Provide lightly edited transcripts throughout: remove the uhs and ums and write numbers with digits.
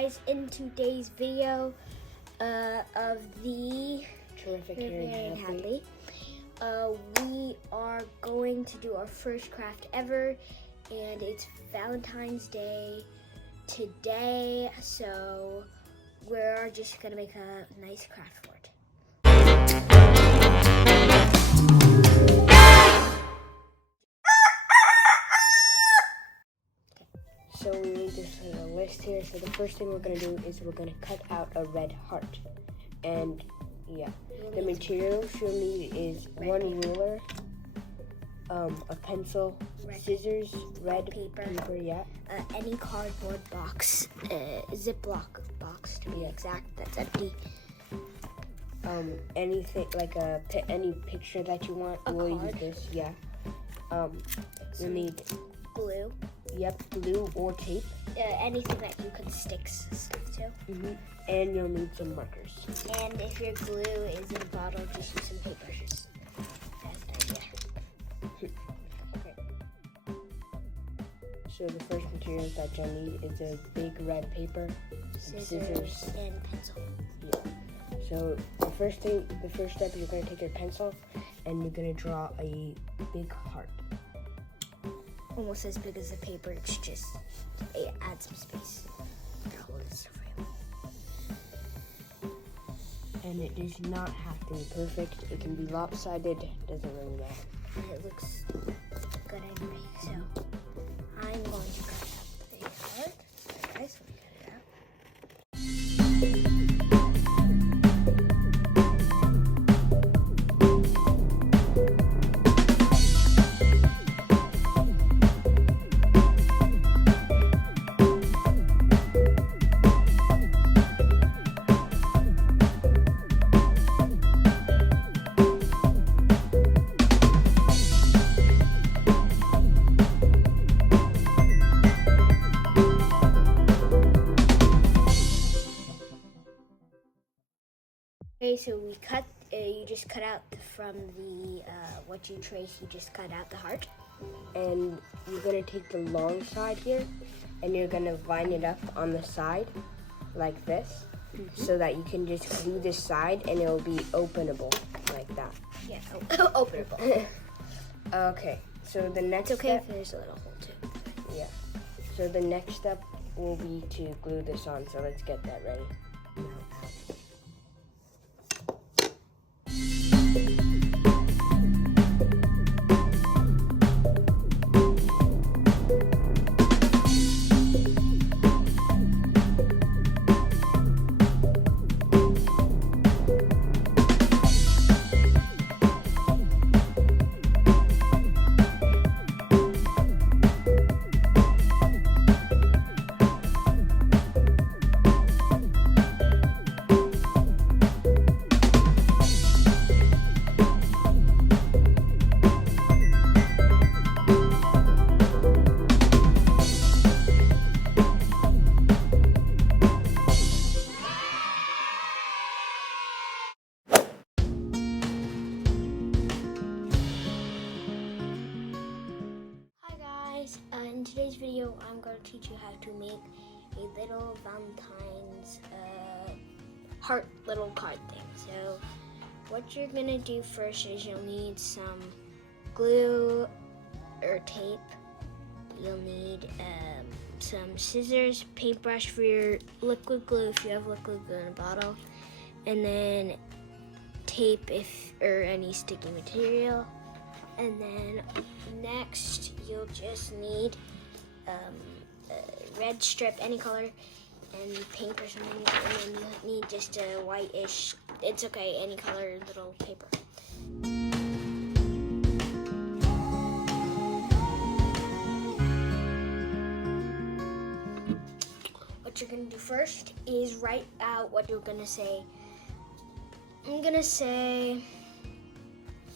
guys, in today's video of the Terrific Here and Happy, we are going to do our first craft ever, and it's Valentine's Day today, so we're just gonna make a nice craft for it. So we need this a list here. So the first thing we're going to do is we're going to cut out a red heart. And yeah, the materials you'll need is one ruler, a pencil, scissors, red paper, yeah. Any cardboard box, Ziploc box to be exact, that's empty. Anything like any picture that you want, we'll use this, yeah. You'll need glue. Yep, glue or tape. Anything that you can stick stuff to. And you'll need some markers. And if your glue is in a bottle, just use some paintbrushes. That's an idea. Okay. So the first materials that you'll need is a big red paper, scissors, and pencil. Yeah. So the first step, you're going to take your pencil and you're going to draw a big heart. Almost as big as the paper, it's just, it adds some space. I'll hold this for you. And it does not have to be perfect. It can be lopsided, doesn't really matter. And it looks good anyway, so I'm going to cut out the heart. Sorry guys, let me cut it out. Okay, so we cut, you just cut out from the, what you trace, you just cut out the heart. And you're going to take the long side here, and you're going to line it up on the side, like this, so that you can just glue this side, and it'll be openable, like that. Yeah, openable. Okay, so the next It's okay step, if there's a little hole too. yeah. So the next step will be to glue this on, so let's get that ready. In today's video, I'm going to teach you how to make a little Valentine's heart little card thing. So what you're going to do first is you'll need some glue or tape. You'll need some scissors, paintbrush for your liquid glue if you have liquid glue in a bottle, and then tape or any sticky material. And then next, you'll just need a red strip, any color, and pink or something. And then you need just a whitish, it's okay, any color little paper. What you're gonna do first is write out what you're gonna say. I'm gonna say,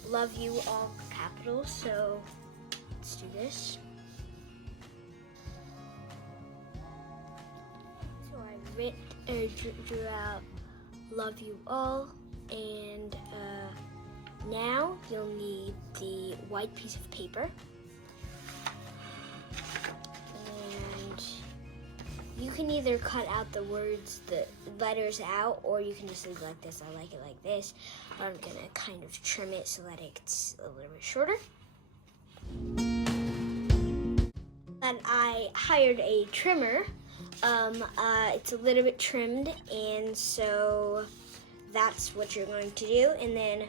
love you, all capitals, so let's do this. So I drew out love you all, and now you'll need the white piece of paper, and You can either cut out the words, the letters out, or you can just leave it like this. I like it like this. I'm gonna kind of trim it so that it's a little bit shorter. And I hired a trimmer. It's a little bit trimmed, and so that's what you're going to do. And then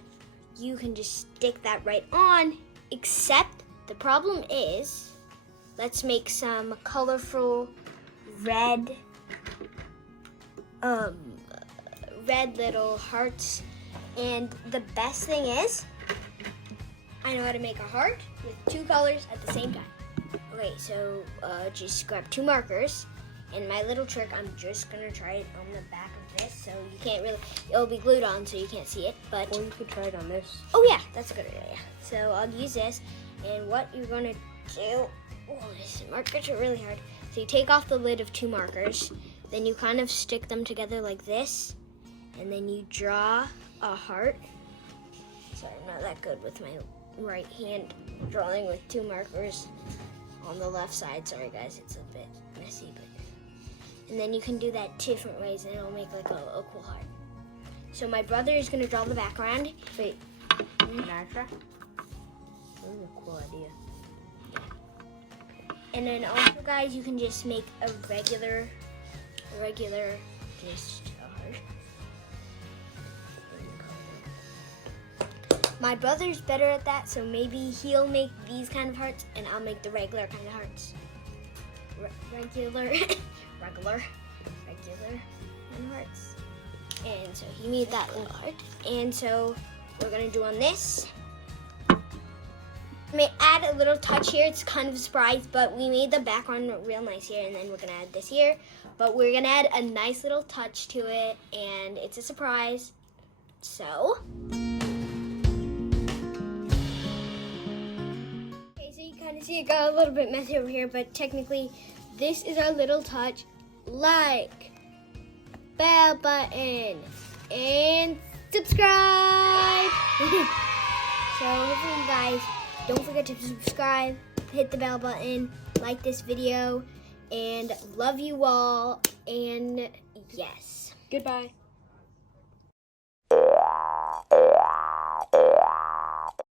you can just stick that right on, except the problem is, let's make some colorful red little hearts. And the best thing is, I know how to make a heart with two colors at the same time. Okay, so just grab two markers, and my little trick, I'm just gonna try it on the back of this, so you can't really, it'll be glued on so you can't see it, but. Or you could try it on this. Oh yeah, that's a good idea. So I'll use this, and what you're gonna do, these markers are really hard. So you take off the lid of two markers, then you kind of stick them together like this, and then you draw a heart. Sorry, I'm not that good with my right hand drawing with two markers on the left side. Sorry guys, it's a bit messy, but. And then you can do that different ways, and it'll make like a cool heart. So my brother is gonna draw the background. Wait. Can I try? This is a cool idea. And then also, guys, you can just make a regular, just a heart. My brother's better at that, so maybe he'll make these kind of hearts, and I'll make the regular kind of hearts. Regular kind of hearts. And so he made that little heart. And so we're gonna do on this. May add a little touch here. It's kind of a surprise, but we made the background real nice here, and then we're gonna add this here. But we're gonna add a nice little touch to it, and it's a surprise. So. Okay, so you kind of see it got a little bit messy over here, but technically, this is our little touch. Like, bell button, and subscribe. So hopefully you guys don't forget to subscribe, hit the bell button, like this video, and love you all, and yes. Goodbye.